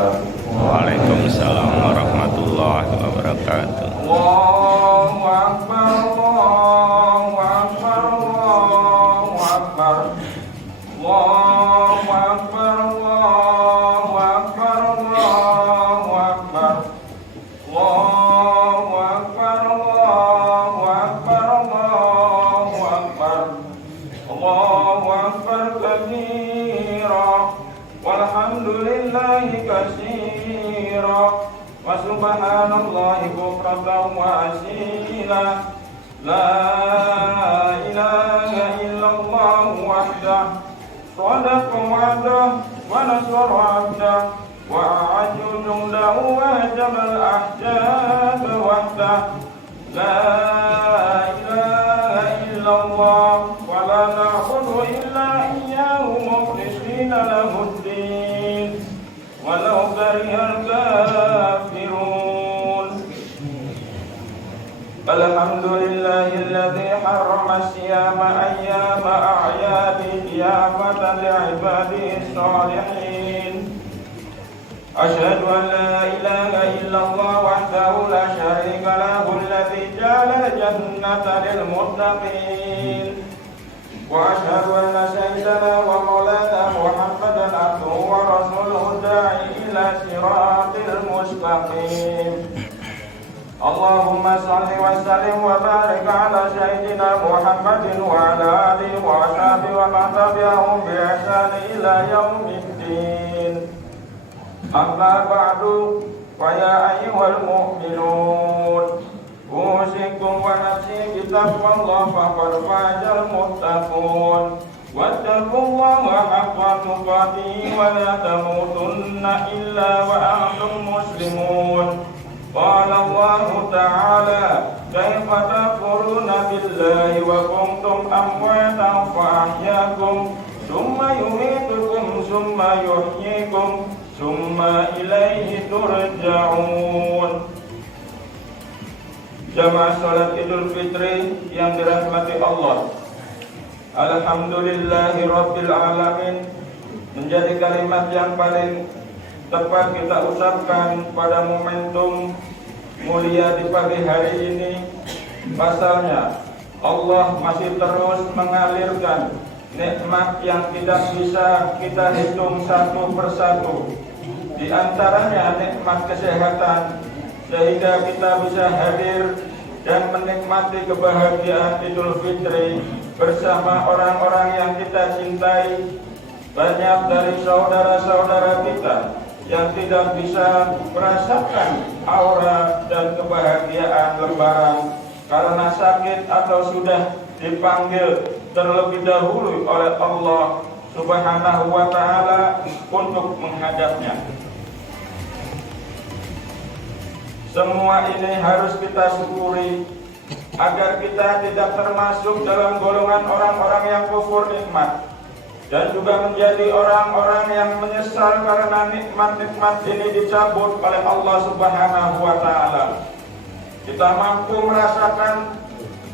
wabarakatuh. Waalaikumsalam warahmatullahi wabarakatuh. Allahu Akbar, Allahu Akbar, Allahu Akbar. Allahu Akbar, Allahu Akbar, Allahu Akbar. Allahu Akbar, Allahu Akbar, Allahu Akbar. Allahu Akbar kabira, walhamdulillahi katsira, wa subhanallahi bukratan wa asila. La ilaha illallah wahdah, sadaqa wa'dah, wa nasara 'abdah, wa a'adda jundahu wa jabal ahzab wahdah. La ilaha illallah wa la na'budu illa iyyahu mukhlishina lahuddin, walau karihal kafirun. Alhamdulillahilladzi harrama siyama ayyama a'yadi qiyamatan li'ibadihi sholihin. Asyhadu an la ilaha illallah wahdahu la syarika lahu alladzi ja'ala al-jannata lil muttaqin. Wa asyhadu anna sayyidana wa maulana Muhammadan abduhu wa rasuluhu da'i ila siratil mustaqim. Allahumma salli wa sallim wa barik ala sayyidina Muhammadin wa ala alihi wa ashabihi wa man tabi'ahum bi ihsan ila yaumiddin. Amma ba'du, fa ya ayyuhal mu'minun, usikum wa nafsi bitaqwallahi faqad fazal muttaqun. Wattaqullaha haqqa tuqatih wa la tamutunna illa wa antum muslimun. Qala Allahu ta'ala, kaifa takfuruna billahi wa kuntum amwatan fa ahyaakum, thumma yumitukum, thumma yuhyikum, thumma ilaihi turja'un. Jamaah salat Idul Fitri yang dirahmati Allah, alhamdulillahi rabbil alamin menjadi kalimat yang paling tepat kita ucapkan pada momentum mulia di pagi hari ini. Pasalnya Allah masih terus mengalirkan nikmat yang tidak bisa kita hitung satu persatu. Di antaranya nikmat kesehatan, sehingga kita bisa hadir dan menikmati kebahagiaan Idul Fitri bersama orang-orang yang kita cintai. Banyak dari saudara-saudara kita yang tidak bisa merasakan aura dan kebahagiaan Lebaran karena sakit atau sudah dipanggil terlebih dahulu oleh Allah Subhanahu wa ta'ala untuk menghadapnya. Semua ini harus kita syukuri agar kita tidak termasuk dalam golongan orang-orang yang kufur nikmat, dan juga menjadi orang-orang yang menyesal karena nikmat-nikmat ini dicabut oleh Allah Subhanahu wa ta'ala. Kita mampu merasakan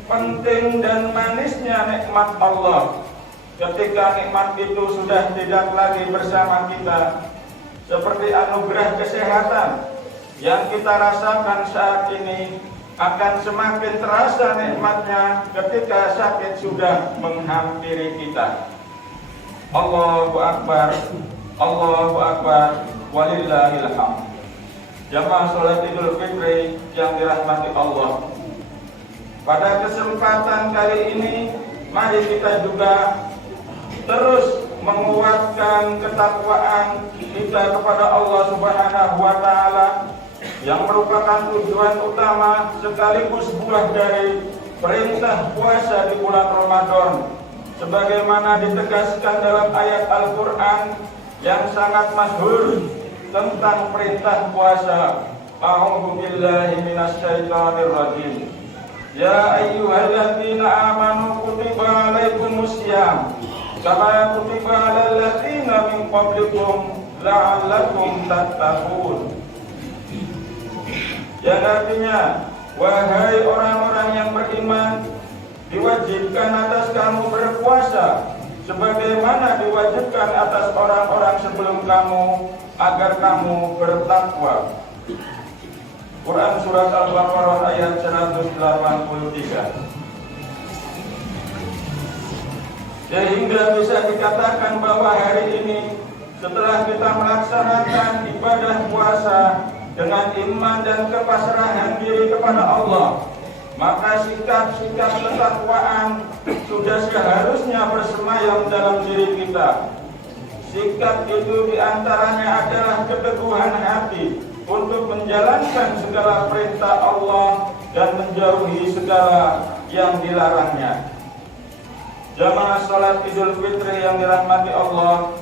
penting dan manisnya nikmat Allah ketika nikmat itu sudah tidak lagi bersama kita, seperti anugerah kesehatan yang kita rasakan saat ini akan semakin terasa nikmatnya ketika sakit sudah menghampiri kita. Allahu Akbar, Allahu Akbar, walillahil hamd. Jamaah salat Idul Fitri yang dirahmati Allah, pada kesempatan kali ini mari kita juga terus menguatkan ketakwaan kita kepada Allah Subhanahu wa ta'ala, yang merupakan tujuan utama sekaligus buah dari perintah puasa di bulan Ramadan, sebagaimana ditegaskan dalam ayat Al-Quran yang sangat masyhur tentang perintah puasa. A'udzu billahi minasyaitonir rajim. Ya ayyuhalladzina amanu kutiba alaikumussyam kama kutiba alal ladzina min qablikum la'allakum tattaqun. Yang artinya, wahai orang-orang yang beriman, diwajibkan atas kamu berpuasa sebagaimana diwajibkan atas orang-orang sebelum kamu, agar kamu bertakwa. Quran Surat Al-Baqarah ayat 183. Sehingga bisa dikatakan bahwa hari ini setelah kita melaksanakan ibadah puasa dengan iman dan kepasrahan diri kepada Allah, maka sikap-sikap ketakwaan sudah seharusnya bersemayam dalam diri kita. Sikap itu diantaranya adalah keteguhan hati untuk menjalankan segala perintah Allah dan menjauhi segala yang dilarangnya. Jamaah salat Idul Fitri yang dirahmati Allah,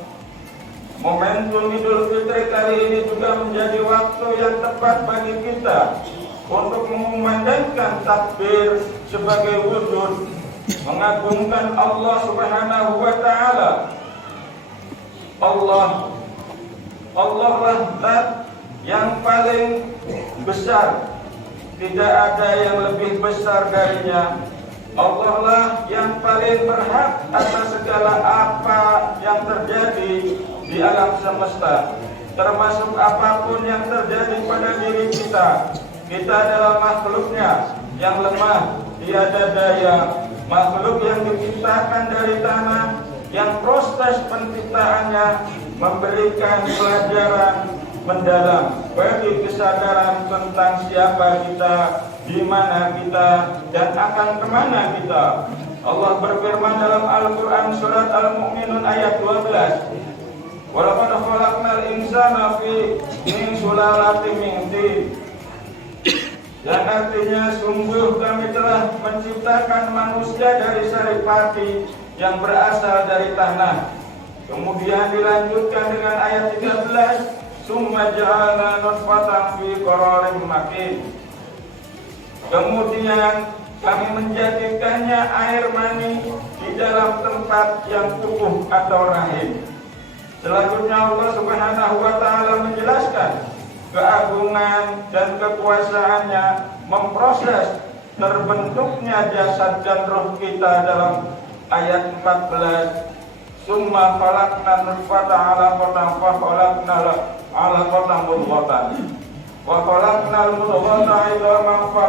momentum Idul Fitri kali ini juga menjadi waktu yang tepat bagi kita untuk mengumandangkan takbir sebagai wujud mengagungkan Allah Subhanahu wa taala. Allah lah zat yang paling besar, tidak ada yang lebih besar darinya. Allah lah yang paling berhak atas segala apa yang terjadi di alam semesta, termasuk apapun yang terjadi pada diri kita. Kita adalah makhluknya yang lemah, tiada daya, makhluk yang diciptakan dari tanah, yang proses penciptaannya memberikan pelajaran mendalam bagi kesadaran tentang siapa kita, di mana kita, dan akan kemana kita. Allah berfirman dalam Al-Quran Surat Al-Mu'minun ayat 12, "Walaqad khalaqnal insana min sulalatin min tin." Yang artinya sungguh kami telah menciptakan manusia dari saripati yang berasal dari tanah. Kemudian dilanjutkan dengan ayat 13, "Summa ja'alna nutfatan fi qararin makin." Kemudian kami menjadikannya air mani di dalam tempat yang kukuh atau rahim. Selanjutnya Allah Subhanahu wa taala menjelaskan keagungan dan kekuasaannya memproses terbentuknya jasad dan roh kita dalam ayat 14. "Summa khalaqna nutfata 'alaqatan fa khalaqna 'alaqatan mudghatan wa khalaqna al-mudghata 'idhaman fa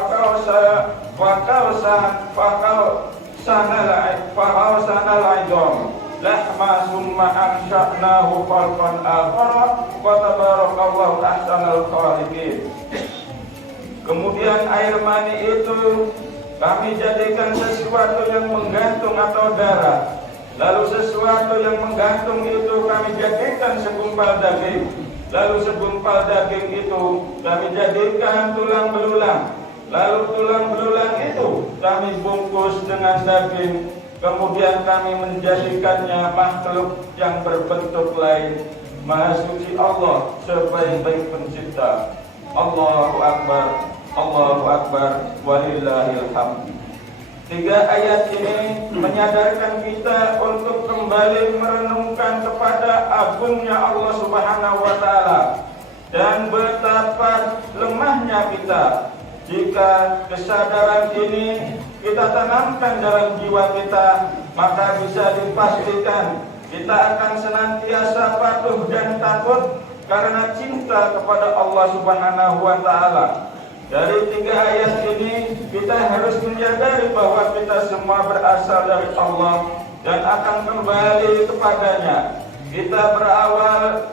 kawsana al-'idham lahma summa ansha'nahu khalqan akhara wa tabarakallahu ahsanul khaliqin." Kemudian air mani itu kami jadikan sesuatu yang menggantung atau darah. Lalu sesuatu yang menggantung itu kami jadikan segumpal daging. Lalu segumpal daging itu kami jadikan tulang belulang. Lalu tulang belulang itu kami bungkus dengan daging. Kemudian kami menjadikannya makhluk yang berbentuk lain. Maha suci Allah sebaik-baik pencipta. Allahu Akbar, Allahu Akbar, walillahil hamd. 3 ayat ini menyadarkan kita untuk kembali merenungkan kepada agungnya Allah Subhanahu wa taala dan betapa lemahnya kita. Jika kesadaran ini kita tanamkan dalam jiwa kita, maka bisa dipastikan kita akan senantiasa patuh dan takut karena cinta kepada Allah Subhanahu wa taala. Dari 3 ayat ini kita harus menyadari bahwa kita semua berasal dari Allah dan akan kembali kepadanya. Kita berawal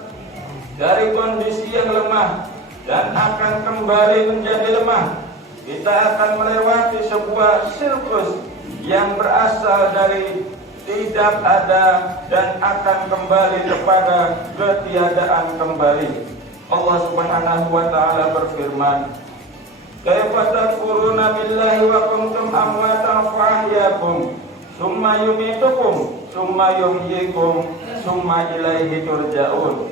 dari kondisi yang lemah dan akan kembali menjadi lemah. Kita akan melewati sebuah sirkus yang berasal dari tidak ada dan akan kembali kepada ketiadaan kembali. Allah Subhanahu wa taala berfirman, "Kaifa takfuruna billahi wa kuntum amwatan fa ahyakum, summa yumitukum, summa yuhyikum, summa ilaihi turja'un."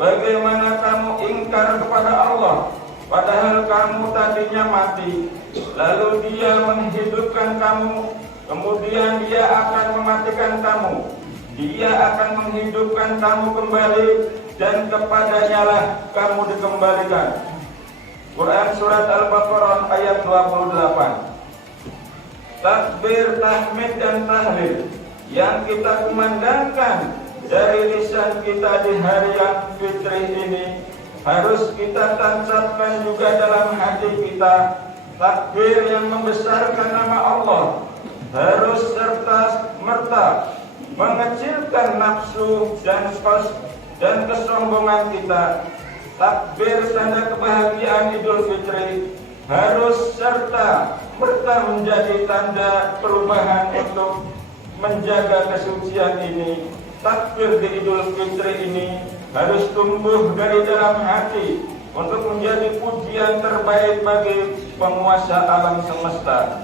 Bagaimana kamu ingkar kepada Allah padahal kamu tadinya mati, lalu Dia menghidupkan kamu, kemudian Dia akan mematikan kamu, Dia akan menghidupkan kamu kembali, dan kepadanya lah kamu dikembalikan. Quran Surat Al-Baqarah ayat 28. Takbir, tahmid, dan tahlil yang kita kumandangkan dari lisan kita di hari yang fitri ini harus kita tancapkan juga dalam hati kita. Takbir yang membesarkan nama Allah harus serta merta mengecilkan nafsu dan kesombongan kita. Takbir tanda kebahagiaan Idul Fitri harus serta merta menjadi tanda perubahan untuk menjaga kesucian ini. Takbir di Idul Fitri ini harus tumbuh dari dalam hati untuk menjadi pujian terbaik bagi penguasa alam semesta.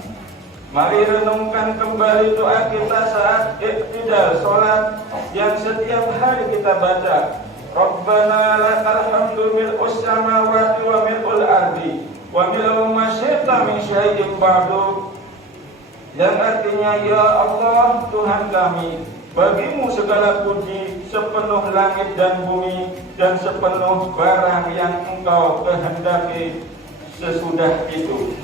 Mari renungkan kembali doa kita saat iktidal sholat yang setiap hari kita baca. Rabbana lakal hamdu mil'us samawati wa mil'ul ardi wa mil'u ma syi'ta min syai'in ba'du. Yang artinya, ya Allah Tuhan kami, bagimu segala puji sepenuh langit dan bumi dan sepenuh barang yang Engkau kehendaki sesudah itu.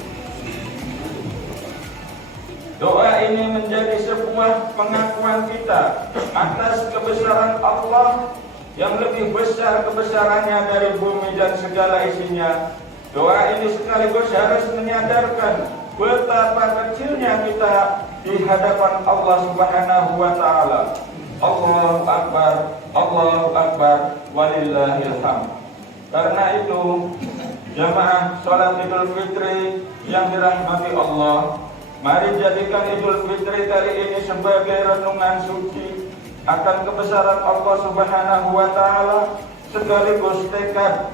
Doa ini menjadi sebuah pengakuan kita atas kebesaran Allah yang lebih besar kebesarannya dari bumi dan segala isinya. Doa ini sekaligus harus menyadarkan betapa kecilnya kita di hadapan Allah Subhanahu wa taala. Allahu Akbar, walillahil hamd. Karena itu, jamaah salat Idul Fitri yang dirahmati Allah, mari jadikan Idul Fitri kali ini sebagai renungan suci akan kebesaran Allah Subhanahu wa taala sekaligus tekad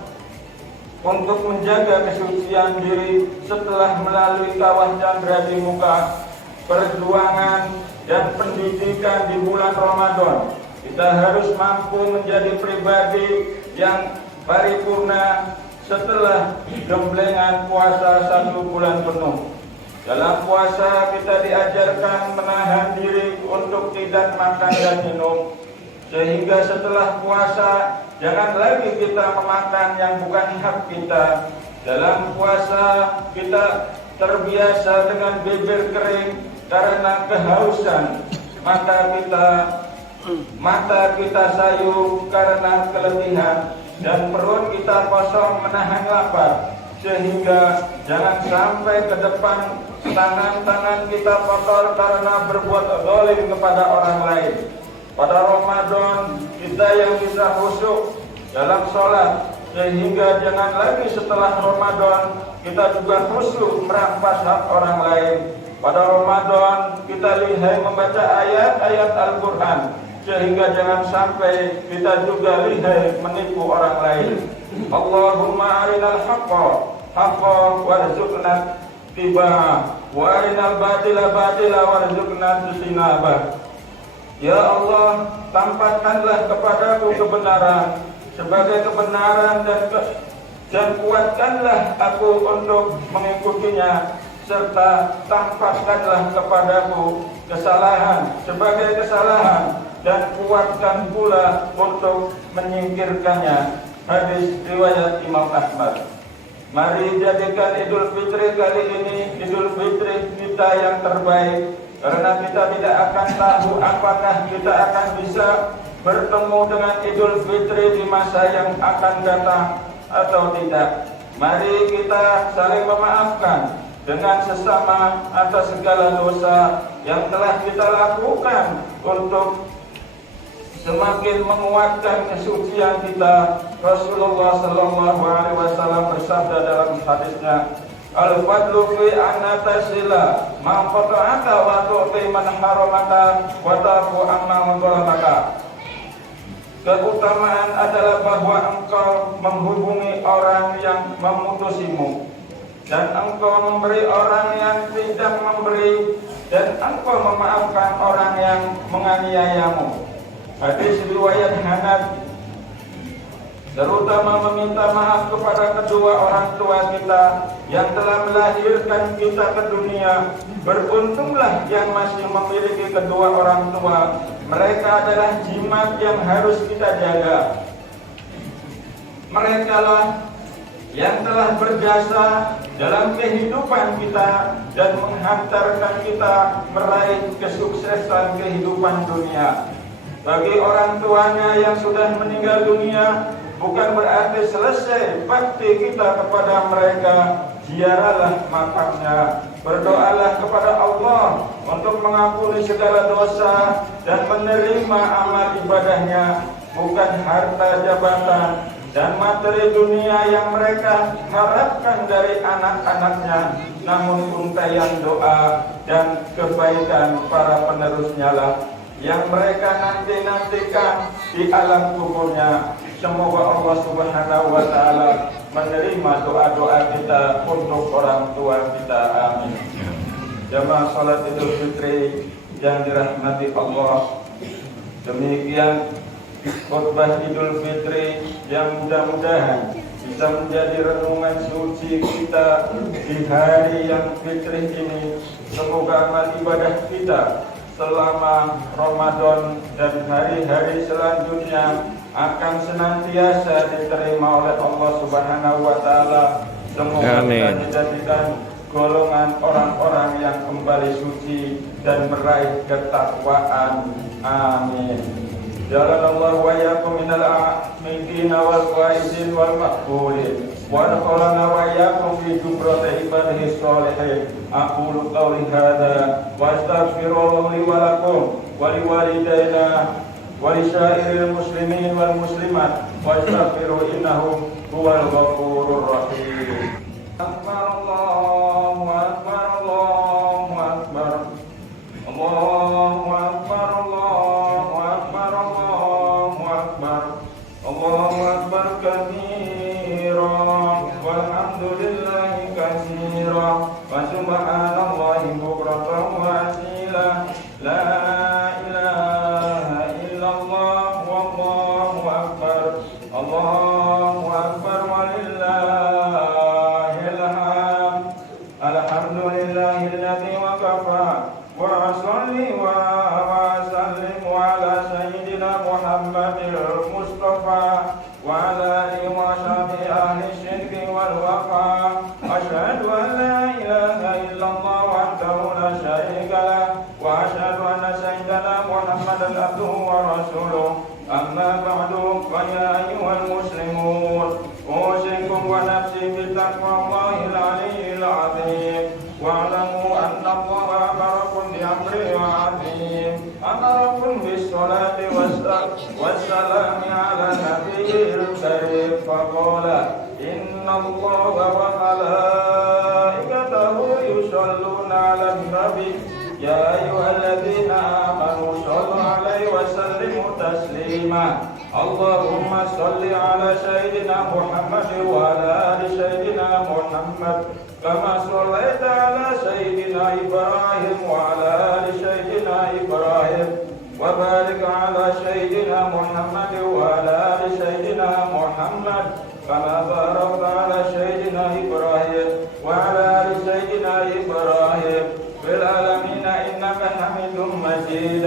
untuk menjaga kesucian diri setelah melalui kawah candra di muka, perjuangan dan pendidikan di bulan Ramadan. Kita harus mampu menjadi pribadi yang paripurna setelah gemblengan puasa 1 bulan penuh. Dalam puasa kita diajarkan menahan diri untuk tidak makan dan minum, sehingga setelah puasa jangan lagi kita memakan yang bukan hak kita. Dalam puasa kita terbiasa dengan bibir kering karena kehausan, mata kita sayu karena keletihan, dan perut kita kosong menahan lapar, sehingga jangan sampai ke depan tangan-tangan kita kotor karena berbuat zalim kepada orang lain. Pada Ramadan kita yang bisa khusyuk dalam sholat, sehingga jangan lagi setelah Ramadan kita juga khusyuk merampas hak orang lain. Pada Ramadan kita lihai membaca ayat-ayat Al-Quran, sehingga jangan sampai kita juga lihai menipu orang lain. Allahumma arinal haqqa warzuqna tibaa wa arinal batila warzuqna ijtinabah. Ya Allah, tampakkanlah kepadaku kebenaran sebagai kebenaran dan kuatkanlah aku untuk mengikutinya, serta tampakkanlah kepadaku kesalahan sebagai kesalahan dan kuatkan pula untuk menyingkirkannya. Hadis riwayat Imam Ahmad. Mari jadikan Idul Fitri kali ini Idul Fitri kita yang terbaik, karena kita tidak akan tahu apakah kita akan bisa bertemu dengan Idul Fitri di masa yang akan datang atau tidak. Mari kita saling memaafkan dengan sesama atas segala dosa yang telah kita lakukan untuk semakin menguatkan kesucian kita. Rasulullah sallallahu alaihi wasallam bersabda dalam hadisnya, al-fadlu fi anatasila ma qata'aka wa tu'ti man haramaka wa ta'fu amma dhalamaka. Keutamaan adalah bahwa engkau menghubungi orang yang memutusimu, dan engkau memberi orang yang tidak memberi, dan engkau memaafkan orang yang menganiayamu. Hadis riwayat Hanafi. Terutama meminta maaf kepada kedua orang tua kita yang telah melahirkan kita ke dunia. Beruntunglah yang masih memiliki kedua orang tua. Mereka adalah jimat yang harus kita jaga. Mereka lah yang telah berjasa dalam kehidupan kita dan menghantarkan kita meraih kesuksesan kehidupan dunia. Bagi orang tuanya yang sudah meninggal dunia, bukan berarti selesai bakti kita kepada mereka. Ziarahlah makamnya, berdoalah kepada Allah untuk mengampuni segala dosa dan menerima amal ibadahnya, bukan harta jabatan dan materi dunia yang mereka harapkan dari anak-anaknya, namun untayan doa dan kebaikan para penerusnya lah yang mereka nantikan di alam kuburnya. Semoga Allah Subhanahu wa Ta'ala menerima doa-doa kita untuk orang tua kita. Amin. Jamaah salat Idul Fitri yang dirahmati Allah, demikian khutbah Idul Fitri yang mudah-mudahan bisa menjadi renungan suci kita di hari yang fitri ini. Semoga amal ibadah kita selama Ramadan dan hari-hari selanjutnya akan senantiasa diterima oleh Allah Subhanahu wa Ta'ala. Semoga kita dijadikan golongan orang-orang yang kembali suci dan meraih ketakwaan. Amin. Jazakallahu wa iyyakum minal a'minin wal faizin wal maqbulin wa dakhalna wa iyyakum fi jumrati ibadihi sholihin. Aqulu qawli hadza wa astaghfirullah li wa lakum wa li walidayna wa li sa'iril muslimin wal muslimat wastaghfiru innahu huwal ghafurur rahim. Allahu akbar, Allahu akbar, Allahu akbar, Allahu akbar, Allahu akbar, Allahu akbar katsiran walhamdulillahi katsiran wa subhanallahi bukratan wa asila. La ilaha illallah wallahu akbar, Allahu akbar walillahil hamd. Alhamdulillahilladzi waqafa wa salli wa sallim ala sayyidina Muhammadil Mustafa wa ala alihi wa sahbihi ahli syirki wal wafa. Asyhadu an la ilaha illallah wahdahu la syarika lah wa asyhadu anna sayyidana Muhammadan abduhu wa rasuluh. Amma ba'du, fa ya ayyuhal muslimun, usikum wa nafsi bi taqwallahil aliyyil azim. Wa'lamu anna Allaha amarakum bi amrin 'azim. Amarakum bis salati wassalami 'ala nabiyyil karim. Faqala inna Allaha wa malaikatahu yusholluna 'alan nabi. Ya ayyuhalladzina amanu shallu 'alaihi wa sallimu taslima. Allahumma shalli 'ala sayyidina Muhammad wa 'ala ali sayyidina Muhammad kama shallaita 'ala sayyidina Ibrahim wa 'ala ali sayyidina Ibrahim wa barik 'ala sayyidina Muhammad wa 'ala ali sayyidina Muhammad kama barakta 'ala sayyidina Ibrahim wa 'ala ali sayyidina Ibrahim fil alamin innaka Hamidum Majid.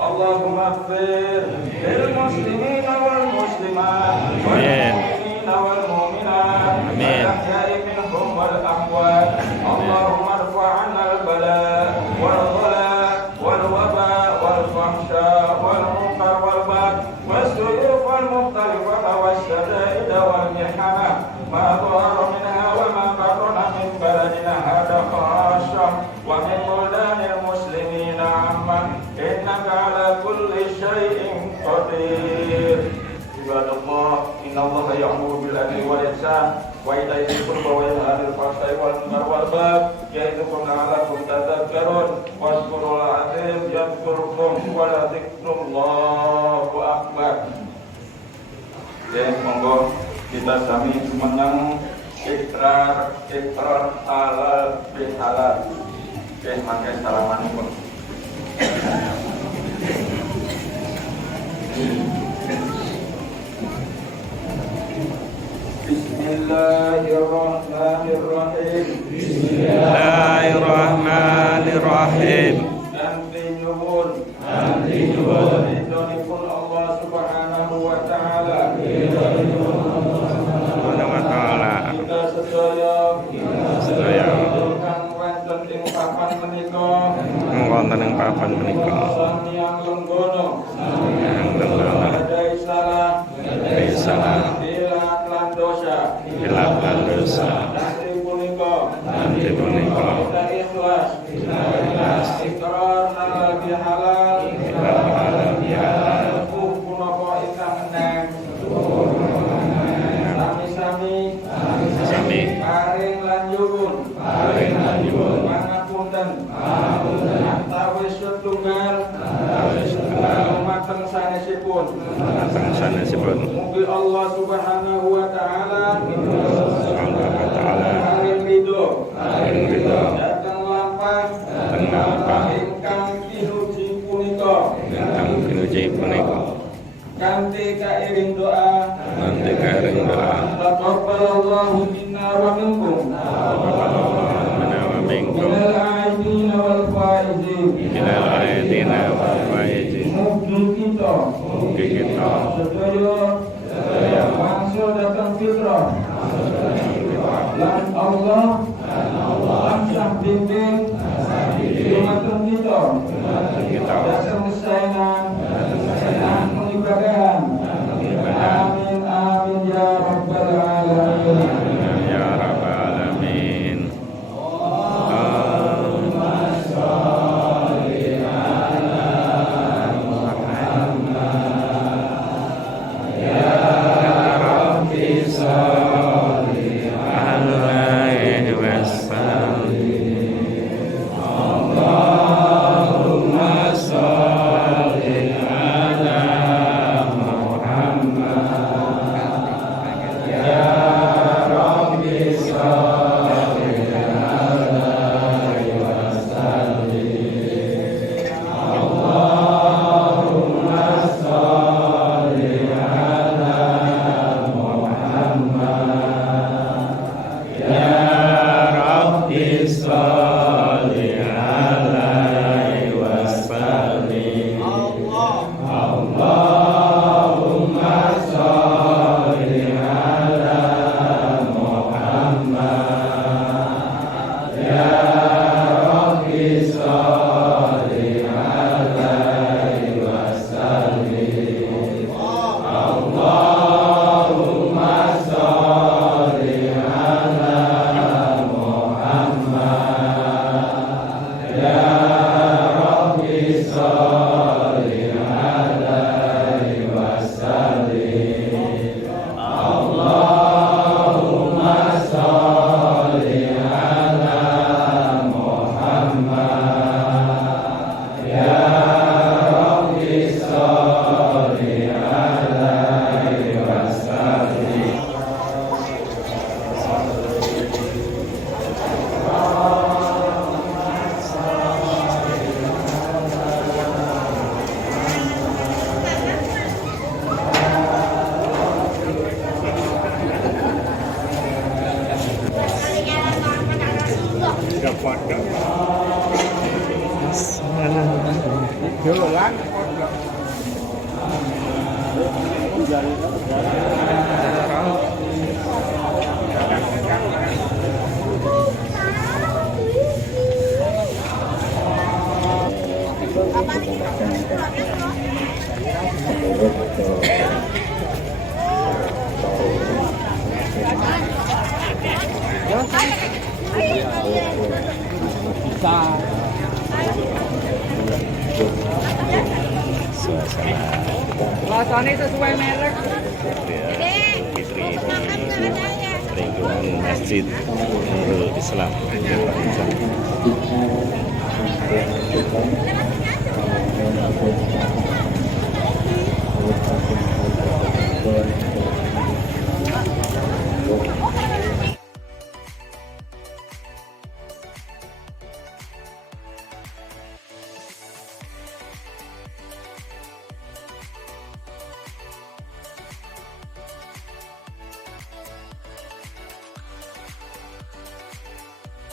Allahumma ighfir lil muslimin wal muslimat wal mu'minin wal mu'minat wal ahya'i minhum wal amwat. Allahumma irfa' 'anna al bala wal ghala wal waba wal fahsya wal munkar wal baghi was suyuf wal mukhtalifah was shada'id wal mihana ma dhahara minha wa ma batana min baladina hadha khassa wa min buldanil muslimina amman innaka ala kulli syai'in qadir. Ibadallah, innallaha ya'muru bil adli wal ihsan wa ita'i dzil qurba wa yanha 'anil fahsya'i wal munkari wal baghi ya'idukum la'allakum tadhakkarun. Wazkurul 'azim yadhkurkum wa la dzikrullahu akbar. Ya, monggo kita sami menang ikrar halal bihalal. Oke, pakai salaman pun. Bismillahirrahmanirrahim. Bismillahirrahmanirrahim. Nanti nyuwun ridhonipun Allah Subhanahu wa Ta'ala. Kita sedaya kang wonten ing papan menika Yang hilafan dosa nanti punika ikhlas ikrar halal bihalal ikrar halal bihalal punapa ingkang eneng sami paring lan nyuwun pangapunten antawis setunggal dumateng sanesipun mugi Allah Subhanahu wa taala paring ridho dateng lampah ingkang pinuji punika kanthi kairing doa taqabbalallahu minna wa minkum minal aidina wal faizin mugi kita sedaya wangsul datang fitrah lan Allah langsung bimbing dumateng kita dasar kesayangan dan pengibadahan. Amin amin ya rabbal alamin. ya rabbal alamin. Rasanya sesuai merek. Fitri lingkungan Masjid Nurul Islam. Thank you.